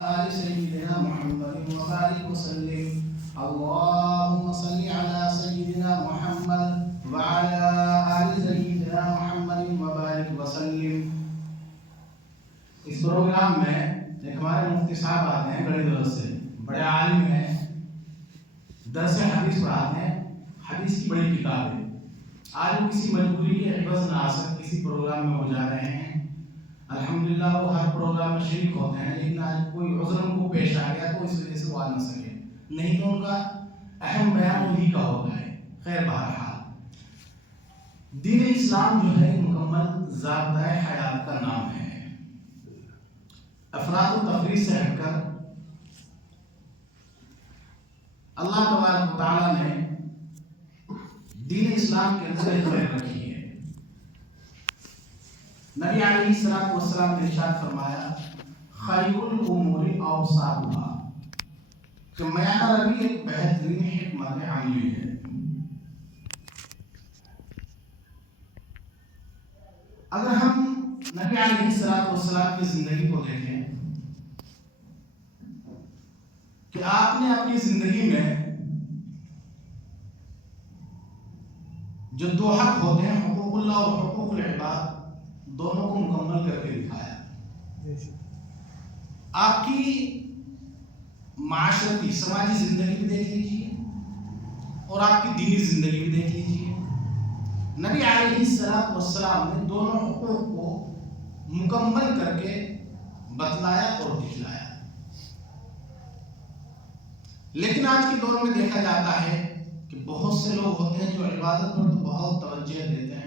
آل سيدنا محمد وبارك وسلم. اللهم صل على سيدنا محمد وعلى آل سيدنا محمد وبارك وسلم. اس پروگرام میں ایک ہمارے مفتی صاحب آتے ہیں بڑے دور سے، بڑے عالم ہیں، درس حدیث پڑھاتے ہیں، حدیث کی بڑی کتاب ہے. آج وہ کسی مجبوری کے عوض نہ آ سکتے، کسی پروگرام میں ہو جا رہے ہیں. الحمدللہ وہ ہر پروگرام میں شریک ہوتے ہیں، لیکن آج کوئی عذر ان کو پیش آ گیا تو اس وجہ سے وہ آ نہ سکے، نہیں تو ان کا اہم بیان وہی کا ہوتا ہے. خیر بہرحال دین اسلام جو ہے مکمل ضابطۂ حیات کا نام ہے. افراط و تفریط سے ہٹ کر اللہ تبارک و تعالیٰ نے دین اسلام کے اندر ایک خیر رکھی ہے. نبی علیہ الصلوۃ والسلام نے ارشاد فرمایا خیر الامور اوساطها، کہ میانہ روی ایک بہترین حکمت عملی ہے. اگر ہم نبی علیہ الصلوۃ والسلام کی زندگی کو دیکھیں کہ آپ نے اپنی زندگی میں جو دو حق ہوتے ہیں، حقوق اللہ اور حقوق العباد، دونوں کو مکمل کر کے دکھایا. آپ کی معاشرتی سماجی زندگی بھی دیکھ لیجیے اور آپ کی دینی زندگی بھی دیکھ لیجیے. نبی علیہ الصلوۃ والسلام نے دونوں حقوق کو مکمل کر کے بتلایا اور دکھلایا. لیکن آج کے دور میں دیکھا جاتا ہے کہ بہت سے لوگ ہوتے ہیں جو عبادت پر تو بہت توجہ دیتے ہیں،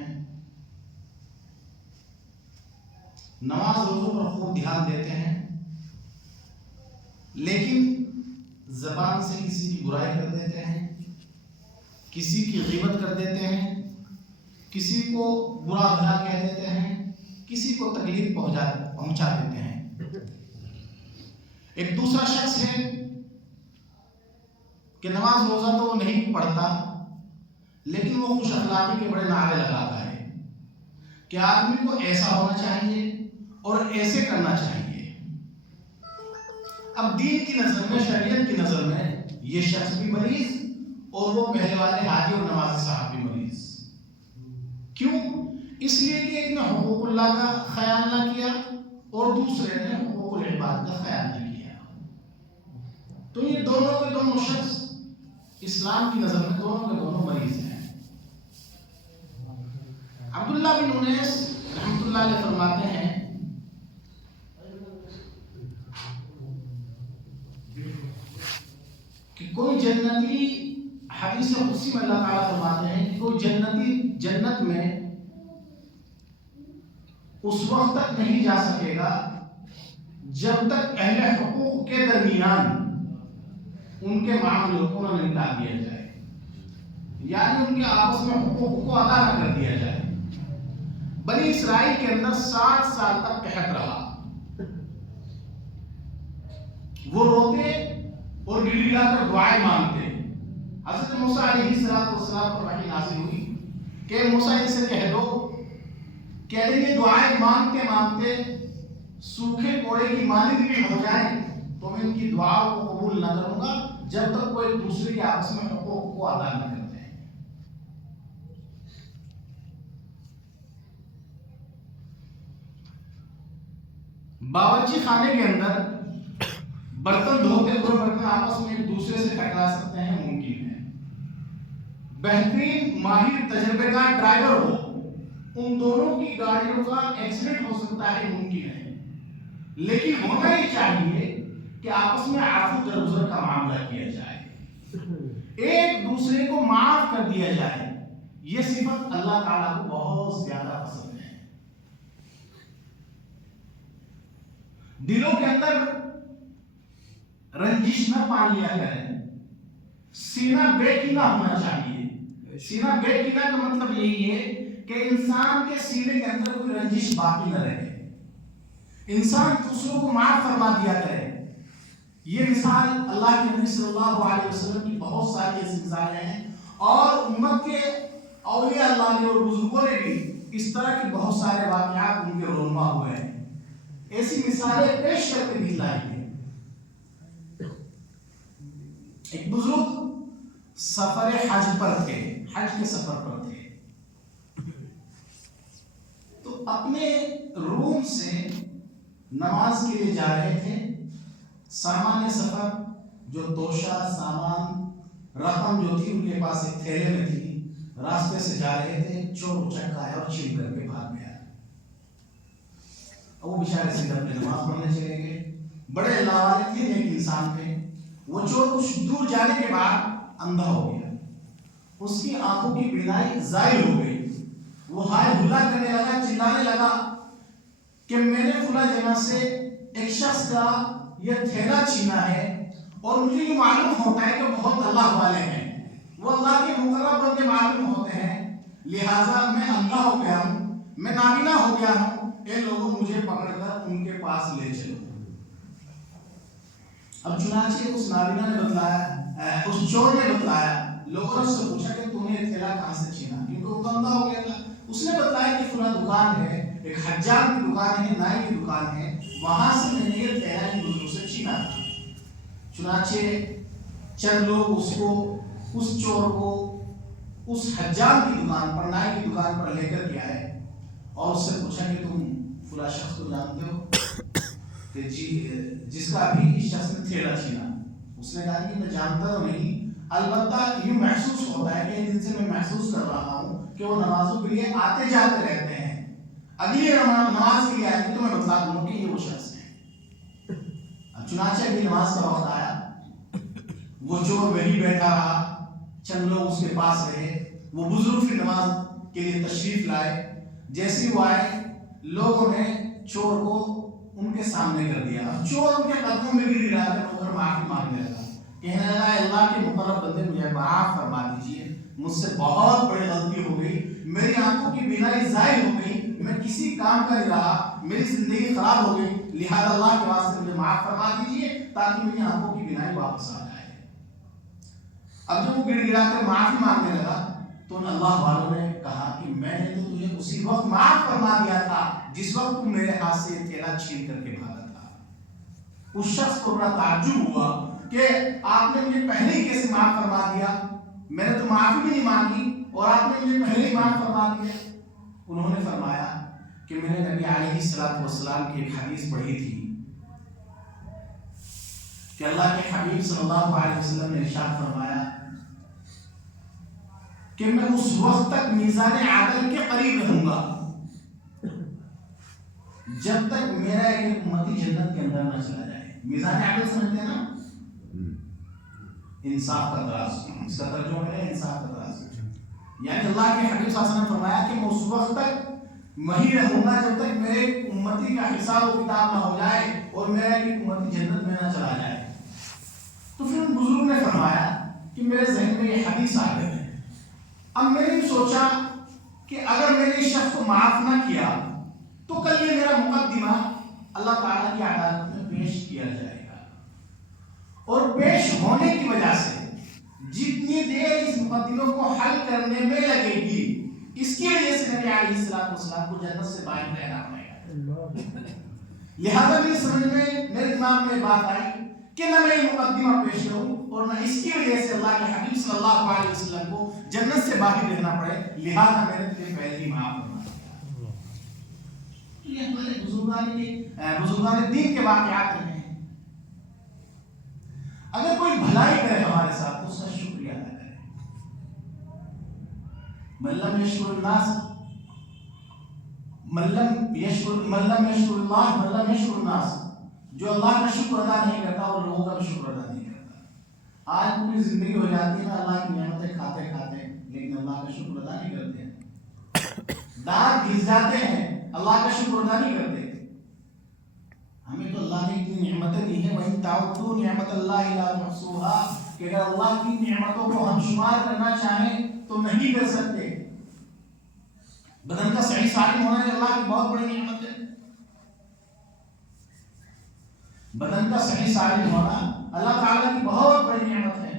نماز روزوں پر خوب دھیان دیتے ہیں، لیکن زبان سے کسی کی برائی کر دیتے ہیں، کسی کی غیبت کر دیتے ہیں، کسی کو برا بھلا کہہ دیتے ہیں، کسی کو تکلیف پہنچا دیتے ہیں. ایک دوسرا شخص ہے کہ نماز روزہ تو وہ نہیں پڑھتا، لیکن وہ خوش اخلاقی کے بڑے نعرے لگاتا ہے کہ آدمی کو ایسا ہونا چاہیے اور ایسے کرنا چاہیے. اب دین کی نظر میں، شریعت کی نظر میں یہ شخص بھی مریض اور وہ پہلے والے حاجی اور نمازی صاحب بھی مریض. کیوں؟ اس لیے کہ ایک نے حقوق اللہ کا خیال نہ کیا اور دوسرے نے حقوق العباد کا خیال نہ کیا. تو یہ دونوں کے دونوں شخص اسلام کی نظر میں دونوں کے دونوں مریض ہیں. عبداللہ بن انیس رحمۃ اللہ علیہ فرماتے ہیں کہ کوئی جنتی، حدیث قدسی میں اللہ تعالیٰ فرماتے ہیں کہ کوئی جنتی جنت میں اس وقت تک نہیں جا سکے گا جب تک اہل حقوق کے درمیان ان کے معاملوں کو نہ نمٹا دیا جائے، یعنی ان کے آپس میں حقوق کو ادا نہ کر دیا جائے. بنی اسرائیل کے اندر 60 سال تک قحط رہا. وہ روتے اور گڑ گڑا کر دعائیں مانگتے. حضرت موسیٰ علیہ السلام پر وحی نازل ہوئی کہ موسیٰ ان سے کہہ دو کہ اگر یہ دعائیں مانگتے مانگتے سوکھے کوڑے کی مانند بھی ہو جائیں تو میں ان کی دعاؤں کو قبول نہ کروں گا جب تک وہ ایک دوسرے کے آپس میں حقوق کو ادا نہ کرتے ہیں. باورچی خانے کے اندر برتن دھوتے ہوئے برتن آپس میں ایک دوسرے سے ٹکرا سکتے ہیں، ممکن ہے. بہترین ماہر تجربے کا ڈرائیور ہو، ان دونوں کی گاڑیوں کا ایکسیڈنٹ ہو سکتا ہے، ممکن ہے. لیکن ہونا یہ چاہیے کہ آپس میں عفو درگزر کا معاملہ کیا جائے، ایک دوسرے کو معاف کر دیا جائے. یہ صفت اللہ تعالیٰ کو بہت زیادہ پسند ہے. دلوں کے اندر رنجش نہ پال لیا کریں. سینہ بے کینہ ہونا چاہیے. سینہ بے کینہ کا مطلب یہی ہے کہ انسان کے سینے کے اندر کوئی رنجش باقی نہ رہے، انسان دوسروں کو معاف فرما دیا کرے. یہ مثال اللہ کے نبی صلی اللہ علیہ وسلم کی بہت ساری ایسی مثالیں ہیں، اور امت کے اولیاء اللہ نے اور بزرگوں نے بھی اس طرح کے بہت سارے واقعات ان کے رونما ہوئے ہیں. ایسی مثالیں پیش کر کے دکھلائی ہیں. ایک بزرگ سفر حج پر تھے، حج کے سفر پر تھے، تو اپنے روم سے نماز کے لیے جا رہے تھے۔ سامان سفر جو توشہ سامان رقم جو تھی ان کے پاس ایک تھیلے میں تھی، راستے سے جا رہے تھے، چور اچک آیا اور چھین کر کے بھاگ گیا۔ وہ بیچارے سیدھے اپنے نماز پڑھنے چلے گئے۔ بڑے اللہ والے تھے ایک انسان پہ، وہ چور کچھ دور جانے کے بعد اندھا ہو گیا، اس کی آنکھوں کی بینائی زائل ہو گئی۔ وہ ہائے ہلا کرنے لگا، چلانے لگا کہ میں نے فلاں جگہ سے ایک شخص کا یہ تھیلا چھینا ہے، اور مجھے یہ معلوم ہوتا ہے کہ بہت اللہ والے ہیں، وہ اللہ کے مقرب بندے معلوم ہوتے ہیں، لہٰذا میں اندھا ہو گیا ہوں، میں نابینا ہو گیا ہوں، اے لوگوں مجھے پکڑ کر ان کے پاس لے چلو۔ اب چنانچہ اس نابینا نے بتلایا، اس چور نے بتلایا، لوگوں نے اس سے پوچھا کہ تم نے یہ تھیلا کہاں سے چھینا، کیونکہ وہ اندھا ہو گیا تھا۔ اس نے بتلایا کہ فلاں دکان ہے، ایک حجام کی دکان ہے، نائی کی دکان ہے، وہاں سے میں نے یہ تھیلا ان بزرگوں سے چھینا تھا۔ چنانچہ چند لوگ اس چور کو اس حجام کی دکان پر، نائی کی دکان پر لے کر کے آئے اور اس سے پوچھا کہ تم فلاں شخص کو جانتے ہو کہ جی، جس کا ابھی اس شخص نے تھیلا چھینا؟ اس نے کہا کہ میں جانتا تو نہیں، البتہ یوں محسوس ہوتا ہے کہ ان دن سے میں محسوس کر رہا ہوں کہ وہ نمازوں کے لیے آتے جاتے رہتے ہیں، اگلی نماز کے لیے آئے گی تو میں بتلا دوں کہ یہ وہ شخص ہے۔ اب چنانچہ ابھی نماز کا وقت آیا، وہ چور وہی بیٹھا رہا، چند لوگ اس کے پاس رہے، وہ بزرگ پھر نماز کے لیے تشریف لائے۔ جیسے وہ آئے، لوگوں نے چور کو ان کے سامنے کر دیا، چور ان کے قدموں میں گر گرا کر رو کر معافی مانگنے لگا، کہنے لگا اللہ کے مقرب بندے مجھے معاف فرما دیجیے، مجھ سے بہت بڑی غلطی ہو گئی، میری آنکھوں کی بینائی زائل ہو گئی، میں کسی کام کا نہیں رہا، میری زندگی خراب ہو گئی، لہذا اللہ کے واسطے مجھے معاف فرما دیجیے تاکہ میری آنکھوں کی بینائی واپس آ جائے۔ اب جب وہ گڑ گڑا کر معافی مانگنے لگا تو ان اللہ والوں نے کہا کہ میں نے تو تجھے اسی وقت معاف فرما دیا تھا جس وقت تم میرے ہاتھ سے تھیلا چھین کر کے بھاگا تھا۔ اس شخص کو بڑا تعجب ہوا کہ آپ نے مجھے پہلے ہی کیسے معاف فرما دیا، میں نے تو معافی بھی نہیں مانگی اور آپ نے مجھے پہلے ہی معاف فرما دیا۔ انہوں نے فرمایا کہ میں نے نبی علیہ السلام کی ایک حدیث پڑھی تھی کہ اللہ کے حبیب صلی اللہ علیہ وسلم نے ارشاد فرمایا کہ میں اس وقت تک میزان عدل کے قریب رہوں گا جب تک میرا ایک امتی جنت کے اندر نہ چلا جائے۔ میزان عدل سمجھتے ہیں نا؟ انصاف کا ترازو، اس کا ترجمہ ہے انصاف کا ترازو۔ یعنی اللہ کے حبیب صلی اللہ علیہ وسلم نے فرمایا کہ میں اس وقت تک وہی رہوں گا جب تک میرے امتی کا حساب و کتاب نہ ہو جائے اور میرا ایک امتی جنت میں نہ چلا جائے۔ تو پھر ان بزرگ نے فرمایا کہ میرے ذہن میں یہ حدیث آ گئی ہے، اب میں نے سوچا کہ اگر میں نے اس شخص کو معاف نہ کیا تو کل یہ میرا مقدمہ اللہ تعالیٰ کی عدالت میں پیش کیا جائے گا، اور پیش ہونے کی وجہ سے جتنی دیر اس مقدمے کو حل کرنے میں لگے گی اس کی وجہ سے نبی علیہ السلام کو جنت سے باہر رہنا پڑے گا۔ لہذا میری سمجھ میں، میرے دماغ میں بات آئی کہ نہ میں یہ مقدمہ پیش کروں اور نہ اس کی وجہ سے اللہ کے حبیب صلی اللہ علیہ وسلم کو جنت سے باہر رہنا پڑے، لہذا میں نے تجھے پہلے ہی معاف فرما دیا۔ یہ ہمارے بزرگان دین کے واقعات ہیں۔ اگر کوئی بھلائی کرے ہمارے ساتھ تو اس کا شکریہ ادا کریں۔ من لم یشکر الناس، من لم یشکر الناس، جو اللہ کا شکر ادا نہیں کرتا اور لوگوں کا بھی شکر ادا نہیں کرتا۔ آج پوری زندگی ہو جاتی ہے اللہ کی نعمتیں کھاتے کھاتے لیکن اللہ کا شکر ادا نہیں کرتے ہیں، دانت گھس جاتے ہیں اللہ کا شکر ادا نہیں کرتے۔ ہمیں تو اللہ نے اتنی نعمتیں دی ہیں، وَإِن تَعُدُّوا نِعْمَتَ اللَّهِ لَا تُحْصُوهَا، کہ اگر اللہ کی نعمتوں کو ہم شمار کرنا چاہیں تو نہیں کر سکتے۔ بدن کا صحیح سالم ہونا یہ اللہ کی بہت بڑی نعمت ہے۔ بدن کا صحیح سالم ہونا اللہ تعالیٰ کی بہت بڑی نعمت ہے،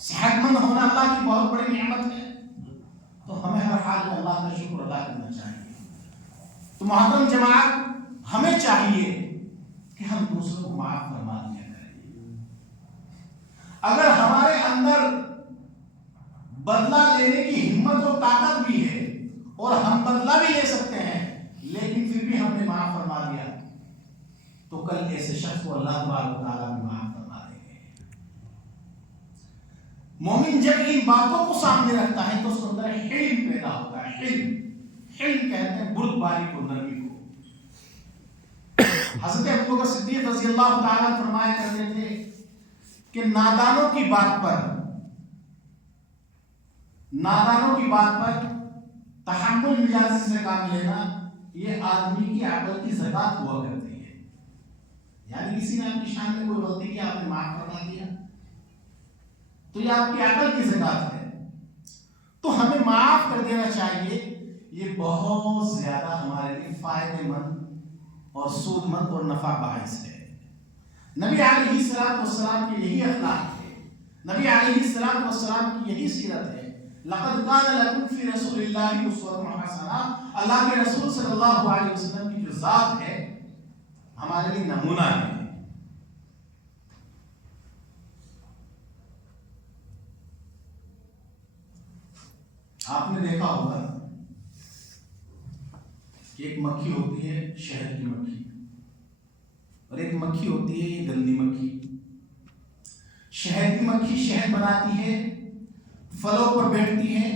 صحت مند ہونا اللہ کی بہت بڑی نعمت ہے، تو ہمیں ہر حال میں اللہ کا شکر ادا کرنا چاہیے۔ تو محترم جماعت، ہمیں چاہیے کہ ہم دوسروں کو معاف فرما دیا کریں۔ اگر ہمارے اندر بدلہ لینے کی ہمت اور طاقت بھی ہے اور ہم بدلہ بھی لے سکتے ہیں لیکن پھر بھی ہم نے معاف فرما دیا تو کل ایسے شخص کو اللہ تبارک و تعالیٰ بھی معاف فرما دیں گے۔ مومن جب ان باتوں کو سامنے رکھتا ہے تو اس کے اندر حلم پیدا ہوتا ہے۔ حلم کہتے ہیں بردباری کو، نرمی کو۔ حضرت ابوبکر صدیق رضی اللہ تعالیٰ فرمایا کرتے تھے کہ نادانوں کی بات پر تحمل مزاجی سے کام لینا یہ آدمی کی عقل کی زکات ہوا کرتی ہے۔ یعنی کسی نے آپ کی شان میں کوئی غلطی کی، آپ نے معاف کروا دیا تو یہ آپ کی عقل کی زکات ہے، تو ہمیں معاف کر دینا چاہیے۔ یہ بہت زیادہ ہمارے لیے فائدہ مند اور سود مند اور نفع باعث ہے۔ نبی علیہ السلام کی یہی اخلاق ہے، نبی علیہ السلام کی یہی سیرت ہے۔ لقد كان لكم في رسول الله اسوة حسنة، اللہ کے رسول صلی اللہ علیہ وسلم کی جو ذات ہے ہمارے لیے نمونہ ہے۔ آپ نے دیکھا ہوگا کہ ایک مکھی ہوتی ہے شہد کی مکھی، اور ایک مکھی ہوتی ہے یہ گندی مکھی۔ شہد کی مکھی شہد بناتی ہے، پھلوں پر بیٹھتی ہے،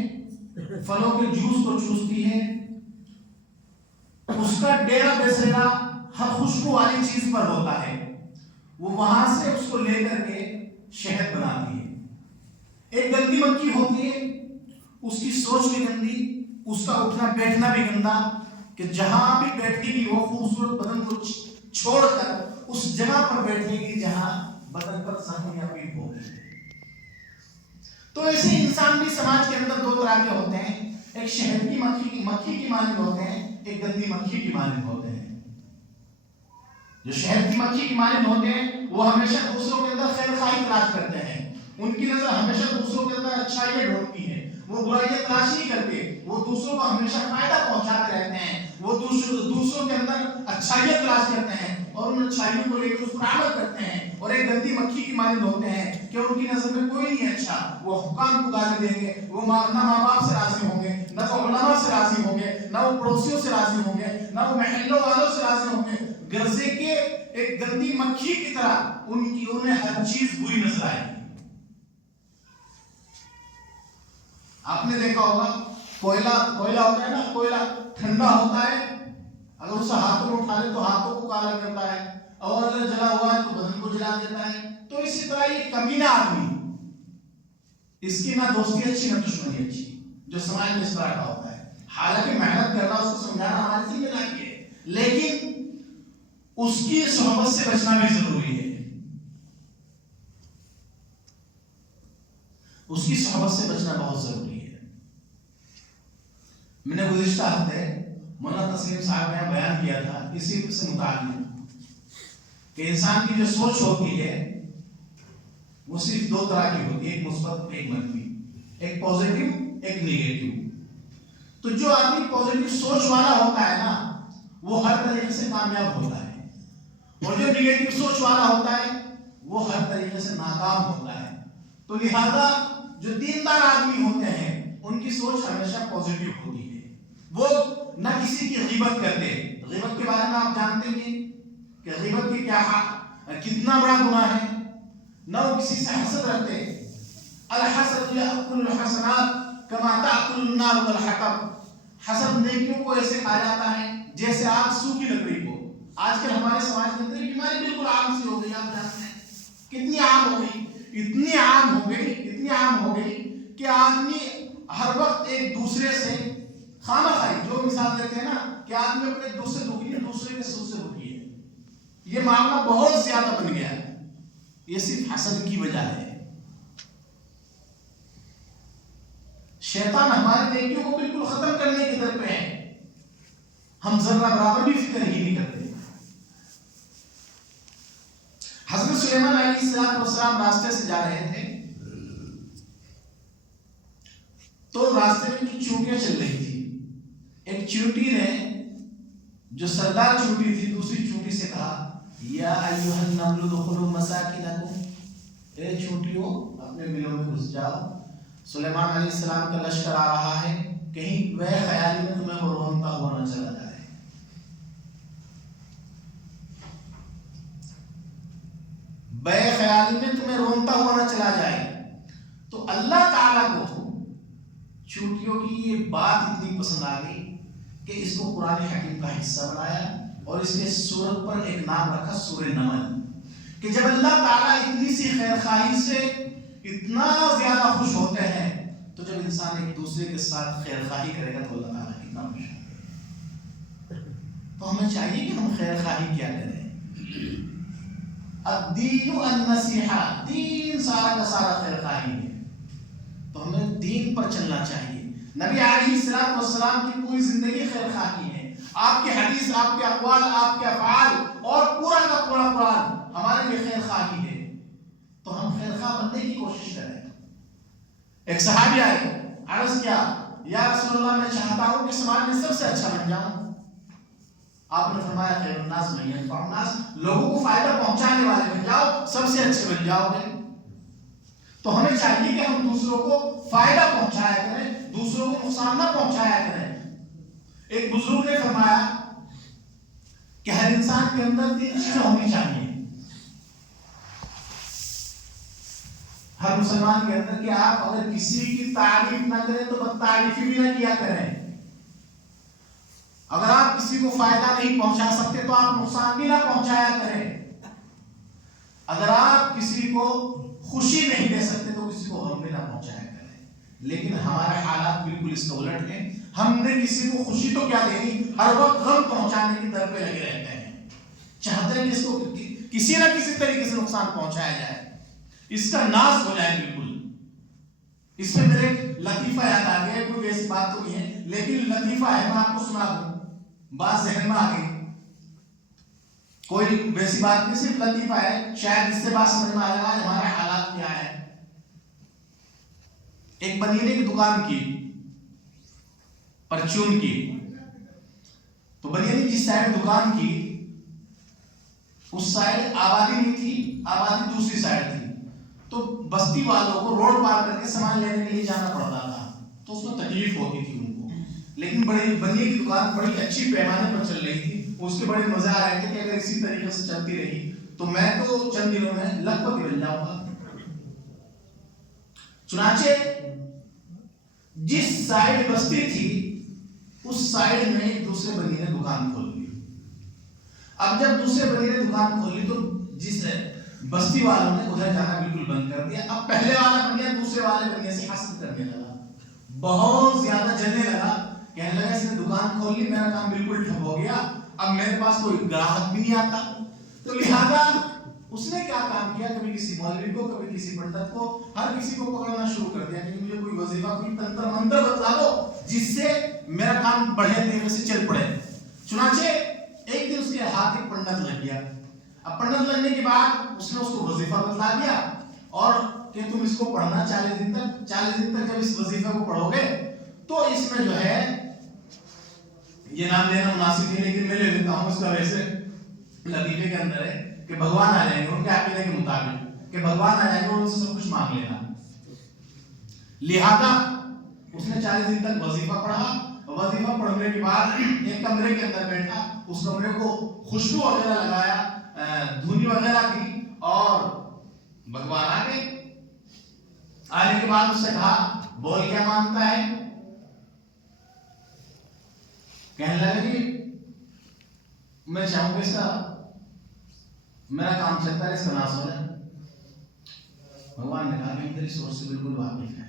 پھلوں کے جوس کو چوستی ہے، اس کا ڈیرا بسیرا ہر خوشبو والی چیز پر ہوتا ہے، وہ وہاں سے اس کو لے کر کے شہد بناتی ہے۔ ایک گندی مکھی ہوتی ہے، اس کی سوچ بھی گندی، اس کا اٹھنا بیٹھنا بھی گندا، کہ جہاں بھی بیٹھے گی وہ خوبصورت بدن کو چھوڑ کر اس جگہ پر بیٹھے گی جہاں بدن پر زخم یا پیٹ ہو گئی۔ تو ایسے انسان بھی سماج کے اندر دو طرح کے ہوتے ہیں، ایک شہد کی مکھی کی مانند ہوتے ہیں، ایک گندی مکھی کی مانند ہوتے ہیں۔ جو شہد کی مکھی کی مانند ہوتے ہیں وہ ہمیشہ دوسروں کے اندر خیر خواہی تلاش کرتے ہیں، ان کی نظر ہمیشہ دوسروں کے اندر اچھائیاں ڈھونڈتی ہے، وہ برائیاں تلاش نہیں کرتے، وہ دوسروں کو ہمیشہ فائدہ پہنچاتے رہتے ہیں، وہ دوسروں کے اندر اچھائیاں تلاش کرتے ہیں اور ان اچھائیوں کو لے کر اس پر عمل کرتے ہیں۔ اور ایک گندی مکھی کی مانند ہوتے ہیں کہ ان کی نظر میں کوئی نہیں اچھا، وہ حکام کو گالی دیں گے، وہ نہ ماں باپ سے راضی ہوں گے، نہ وہ علماء سے راضی ہوں گے، نہ وہ پڑوسیوں سے راضی ہوں گے، نہ وہ محلوں والوں سے راضی ہوں گے۔ گرزے کے ایک گندی مکھی کی طرح انہیں ہر چیز بری نظر آئے گی۔ آپ نے دیکھا ہوگا کوئلہ ہوتا ہے نا، کوئلہ ٹھنڈا ہوتا ہے، اگر اسے ہاتھوں میں اٹھا لے تو ہاتھوں کو کالا کرتا ہے، اور اگر جلا ہوا ہے تو بدن کو جلا دیتا ہے۔ تو اسی طرح یہ کمینہ آدمی، اس کی نہ دوستی اچھی نہ دشمنی اچھی، جو سماج میں اس طرح کا ہوتا ہے۔ حالانکہ محنت کرنا، اس کو سمجھانا ہماری ذمہ داری ہے، لیکن اس کی صحبت سے بچنا بھی ضروری ہے، اس کی صحبت سے بچنا بہت ضروری ہے۔ میں نے گزشتہ ہفتے مولانا تسلیم صاحب نے بیان کیا تھا اسی سے متعلق کہ انسان کی جو سوچ ہوتی ہے وہ صرف دو طرح کی ہوتی ہے، ایک مثبت ایک منفی، ایک پازیٹیو ایک نیگیٹو۔ تو جو آدمی پازیٹیو سوچ والا ہوتا ہے نا وہ ہر طریقے سے کامیاب ہوتا ہے، اور جو نیگیٹو سوچ والا ہوتا ہے وہ ہر طریقے سے ناکام ہوتا ہے۔ تو لہذا جو دیندار آدمی ہوتے ہیں ان کی سوچ ہمیشہ پازیٹیو ہوتی ہے، وہ نہ کسی کی غیبت کرتے۔ غیبت کے بارے میں آپ جانتے ہیں کہ غیبت کی کتنا بڑا گناہ ہے، نہ وہ کسی سے حسد رکھتے۔ الحسد یاکل الحسنات کما تاکل النار الحطب، حسد نیکیوں کو ایسے کھا جاتا ہے جیسے آگ سوکھی لکڑی کو۔ آج کل ہمارے سماج کے اندر یہ بیماری بالکل عام سی ہو گئی، آپ جانتے ہیں کتنی عام ہو گئی، اتنی عام ہو گئی کہ آدمی ہر وقت ایک دوسرے سے خامہ خواہی، جو مثال دیتے ہیں نا کہ آدمی اپنے دوست سے دکھی ہے، دوسرے کے سود سے دکھی ہے، یہ معاملہ بہت زیادہ بن گیا ہے۔ یہ صرف حسد کی وجہ ہے۔ شیطان ہمارے نیکیوں کو بالکل ختم کرنے کی طرف ہے، ہم ذرہ برابر بھی فکر ہی نہیں کرتے۔ حضرت سلیمان علیہ السلام راستے سے جا رہے تھے تو راستے میں کچھ چونٹیاں چل رہی تھی۔ ایک چونٹی نے، جو سردار چونٹی تھی، دوسری چونٹی سے کہا یا ایھا النمل ادخلوا مساکنکم، اے چونٹیوں اپنے بلوں میں گھس جاؤ، سلیمان علیہ السلام کا لشکر آ رہا ہے، کہیں بے خیالی میں تمہیں وہ رونتا ہوا نہ چلا جائے۔ بے خیالی میں تمہیں رونتا ہوا نہ چلا جائے۔ تو اللہ تعالیٰ کو چونٹیوں کی یہ بات اتنی پسند آ گئی کہ اس کو قرآن حکیم کا حصہ بنایا اور اس کے سورت پر ایک نام رکھا سورہ نمل، کہ جب اللہ تعالیٰ اتنی سی خیر خواہی سے اتنا زیادہ خوش ہوتے ہیں تو جب انسان ایک دوسرے کے ساتھ خیر خواہی کرے گا تو اللہ تعالیٰ کتنا خوش ہوگا۔ تو ہمیں چاہیے کہ ہم خیر خواہی کیا کریں۔ الدین النصیحہ، دین سارا کا سارا خیر خواہی ہے، تو ہمیں دین پر چلنا چاہیے۔ نبی علیہ السلام کی پوری زندگی خیر خواہی ہے، آپ کی حدیث، آپ کے اقوال، آپ کے افعال اور پورا کا پورا قرآن ہمارے لیے خیر خواہی ہے، تو ہم خیر خواہ بننے کی کوشش کریں۔ ایک صحابی آئے، عرض کیا یا رسول اللہ میں چاہتا ہوں کہ سماج میں سب سے اچھا بن جاؤں۔ آپ نے فرمایا خیر الناس من ينفع الناس، لوگوں کو فائدہ پہنچانے والے بن جاؤ، سب سے اچھے بن جاؤ گے۔ تو ہمیں چاہیے کہ ہم دوسروں کو فائدہ پہنچایا کریں، دوسروں کو نقصان نہ پہنچایا کریں۔ ایک بزرگ نے فرمایا کہ ہر انسان کے اندر تین چیزیں ہونی چاہیے، ہر مسلمان کے اندر، کہ آپ اگر کسی کی تعریف نہ کریں تو بد تعریفی بھی نہ کیا کریں، اگر آپ کسی کو فائدہ نہیں پہنچا سکتے تو آپ نقصان بھی نہ پہنچایا کریں، اگر آپ کسی کو خوشی نہیں دے سکتے تو کسی کو غم بھی نہ پہنچایا کریں۔ لیکن ہمارے حالات بالکل اس کا الٹ ہیں، ہم نے کسی کو خوشی تو کیا دینی، ہر وقت غم پہنچانے کی در پہ لگے رہتے ہیں، چاہتے ہیں کہ اس کو کسی نہ کسی طریقے سے نقصان پہنچایا جائے، اس کا ناش ہو جائے بالکل۔ اس میں میرے لطیفہ یاد آ گیا، کوئی ایسی بات تو نہیں ہے لیکن لطیفہ ہے، میں آپ کو سنا دوں، بات ذہن میں آ گئی، کوئی ویسی بات نہیں، صرف لطیفہ ہے، شاید اس سے بات سمجھ میں آ جائے گا ہمارے حالات کیا ہے۔ ایک بنینے کی دکان کی، پرچون کی، تو بنینے جس سائڈ دکان کی اس سائڈ آبادی نہیں تھی، آبادی دوسری سائڈ تھی، تو بستی والوں کو روڈ پار کر کے سامان لینے کے لیے جانا پڑتا تھا، تو اس میں تکلیف ہوتی تھی ان کو، لیکن بنیے کی دکان بڑی اچھی پیمانے پر چل رہی تھی، اس کے بڑے مزے آ رہے تھے کہ اگر اسی طریقے سے چلتی رہی تو میں تو چند دنوں میں لکھ پتی بن جاؤں گا۔ چنانچہ جس سائڈ بستی تھی اس سائڈ میں ایک دوسرے بنی نے دکان کھول لی۔ اب جب دوسرے بنی نے دکان کھولی تو جس بستی والوں نے ادھر جانا بالکل بند کر دیا۔ اب پہلے والا بنیا دوسرے والے بنیا سے حسد کرنے لگا، بہت زیادہ جلنے لگا، کہنے لگا اس نے دکان کھول لی، میرا کام بالکل ٹھپ ہو گیا، اب میرے پاس کوئی گراہک بھی نہیں آتا۔ تو لہذا اس نے کیا کام کیا، کبھی کسی مولوی کو، کبھی کسی پنڈت کو، ہر کسی کو پکڑنا شروع کر دیا کہ مجھے کوئی وظیفہ، کوئی تنتر منتر بتلا دو جس سے میرا کام بڑھے تیزی سے چل پڑے۔ چنانچہ ایک دن اس کے ہاتھ ایک پنڈت لگ گیا۔ اب پنڈت لگنے کے بعد اس نے اس کو وظیفہ بتلا دیا اور کہ تم اس کو پڑھنا 40 دن تک، 40 دن تک جب اس وظیفے کو پڑھو گے تو اس میں جو ہے یہ نام لینا مناسب نہیں لیکن میں لے لیتا ہوں اس کا، ویسے لطیفے کے اندر ہے کہ بھگوان آ جائیں گے ان کے عقیدے کے مطابق، کہ بھگوان آ جائیں گے اور ان سے سب کچھ مانگ لینا۔ لہذا اس نے 40 دن تک وظیفہ پڑھا، وظیفہ پڑھنے کے بعد ایک کمرے کے اندر بیٹھا، اس کمرے کو خوشبو وغیرہ لگایا، دھونی وغیرہ کی، اور بھگوان آ گئے۔ آنے کے بعد اس سے کہا بول کیا مانگتا ہے؟ کہنے لگا کہ میں چاہوں گا اس کا میرا کام چلتا ہے، اس کا ناس ہو جائے۔ بھگوان نے کہا کہ تیری سوچ سے بالکل واقف ہے،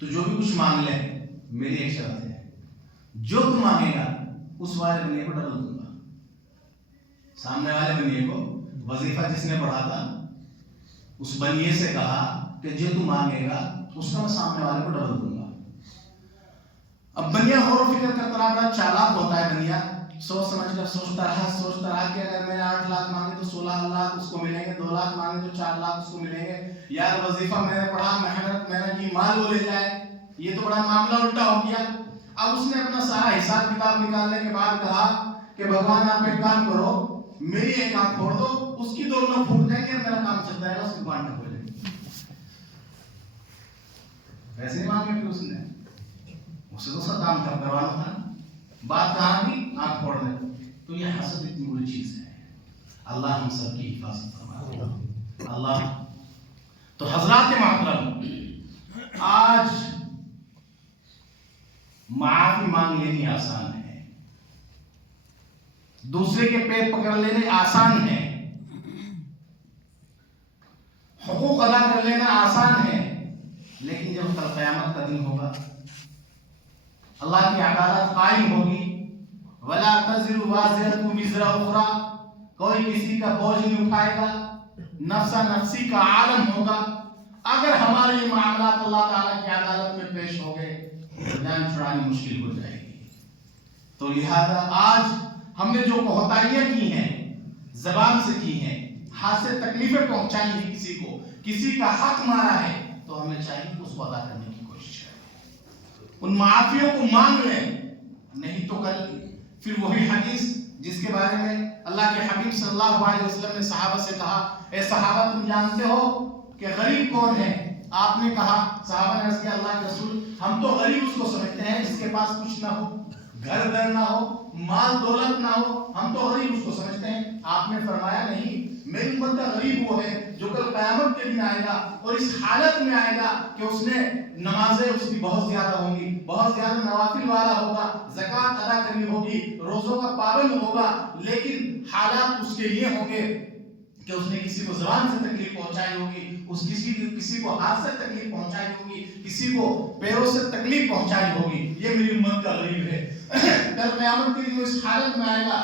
تو جو بھی کچھ مانگ لے میری ایک شرط ہے، جو تو مانگے گا اس والے بنیے کو ڈبل دوں گا۔ سامنے والے بنیے کو وظیفہ جس نے پڑھا تھا اس بنیے سے کہا کہ جو تو مانگے گا اس کا میں سامنے والے کو ڈبل دوں گا۔ اب بنیا غور و فکر کرتا رہا، بڑا چالاک ہوتا ہے بنیا، سوچ سمجھ کر سوچتا رہا کہ اگر میں 8 لاکھ مانگے تو 16 لاکھ اس کو ملیں گے، 2 لاکھ مانگے تو 4 لاکھ اس کو ملیں گے، یار وظیفہ میں نے پڑھا، محنت میں نے کی، مال وہ لے جائے، یہ تو بڑا معاملہ الٹا ہو گیا۔ اب اس نے اپنا سارا حساب کتاب نکالنے کے بعد کہا کہ بھگوان آپ ایک کام کرو، میری ایک آنکھ پھوڑ دو، اس کی 2 لوگ پھوٹ جائیں گے، میرا کام چل جائے گا، اس کے پیسے نہیں مانگے پھر اس نے، اسے تو سب کام کروانا تھا، بات کہاں کی آنکھ پھوڑنے. تو یہ حسد اتنی بری چیز ہے. اللہ ہم سب کی حفاظت فرمائے. اللہ تو حضرات محترم، آج معافی مانگ لینی آسان ہے، دوسرے کے پیر پکڑ لینے آسان ہے، حقوق ادا کر لینا آسان ہے، لیکن جب کل قیامت کا دن ہوگا، اللہ کی عدالت قائم ہوگی، وَلَا تَزِرُ وَازِرَةٌ وِزْرَ أُخْرَىٰ، کوئی کسی کا بوجھ نہیں اٹھائے گا، نفسا نفسی کا عالم ہوگا. اگر ہمارے یہ معاملات اللہ تعالیٰ کی عدالت میں پیش ہو گئے تو جان چھڑانی مشکل ہو جائے گی. تو لہذا آج ہم نے جو کوتاہیاں کی ہیں، زبان سے کی ہیں، ہاتھ سے تکلیفیں پہنچائی ہیں کسی کو، کسی کا حق مارا ہے، تو ہمیں چاہیے کہ اس کو ادا کرنے کی کوشش کریں، ان معافیوں کو مانگ لیں. نہیں تو کل پھر وہی حدیث جس کے بارے میں اللہ کے حبیب صلی اللہ علیہ وسلم نے صحابہ سے کہا، اے صحابہ تم جانتے ہو کہ غریب کون ہے؟ آپ نے کہا، صحابہ نے عرض کیا اللہ کے رسول ہم تو غریب اس کو سمجھتے ہیں جس کے پاس کچھ نہ ہو، گھر در نہ ہو، مال دولت نہ ہو، ہم تو غریب اس کو سمجھتے ہیں. آپ نے فرمایا نہیں، میری امت کا غریب وہ ہے جو کل قیامت کے دن آئے گا اور اس حالت میں آئے گا کہ اس نے نمازیں اس کی بہت زیادہ ہوں گی، بہت زیادہ نوافل والا ہوگا، زکوٰۃ ادا کرنی ہوگی، روزوں کا پابند ہوگا، لیکن حالات اس کے یہ ہوں گے کہ اس نے کسی کو زبان سے تکلیف پہنچائی ہوگی، کسی کو ہاتھ سے تکلیف پہنچائی ہوگی، کسی کو پیروں سے تکلیف پہنچائی ہوگی. یہ میری امت کا غریب ہے. کل قیامت کے دن اس حالت میں آئے گا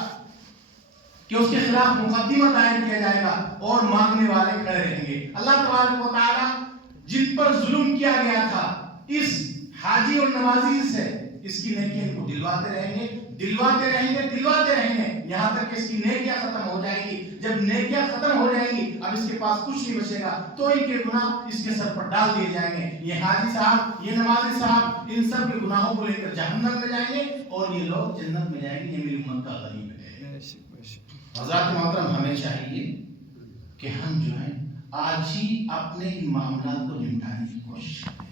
کہ اس کے خلاف مقدمہ دائر کیا جائے گا اور مانگنے والے کھڑے رہیں گے. اللہ تبارک و تعالیٰ جن پر ظلم کیا گیا تھا اس حاجی اور نمازی سے اس کی نیکیاں کو دلواتے رہیں گے، دلواتے رہیں گے، دلواتے رہیں گے، یہاں تک کہ اس کی نیکیاں ختم ہو جائیں گی. جب نیکیاں ختم ہو جائیں گی اب اس کے پاس کچھ نہیں بچے گا تو ان کے گناہ اس کے سر پر ڈال دیے جائیں گے. یہ حاجی صاحب، یہ نمازی صاحب، ان سب کے گناہوں کو لے کر جہنم میں جائیں گے اور یہ لوگ جنت میں جائیں گے. یہ میری امت کا غریب ہے. حضرات محترم، ہمیں چاہیے کہ ہم جو ہیں آج ہی اپنے ان معاملات کو نمٹانے کی کوشش کریں،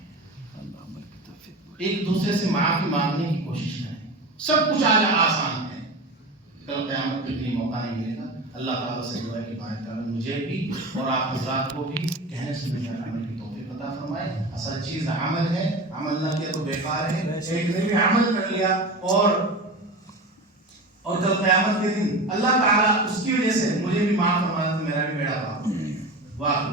ایک دوسرے سے معافی مانگنے کی کوشش کریں. سب کچھ آج آسان ہے، کل قیامت کے لیے موقع نہیں ملے گا. اللہ تعالیٰ سے دعا ہے کہ بارک تعالیٰ مجھے بھی اور آپ حضرات کو بھی کہنے سننے اور عمل کی توفیق عطا فرمائے. اصل چیز عمل ہے، عمل نہ کیا تو بیکار ہے. ایک دن بھی عمل کر لیا اور کل قیامت کے دن اللہ تعالیٰ اس کی وجہ سے مجھے بھی معاف فرمایا تو میرا بھی بیڑا پار. واہ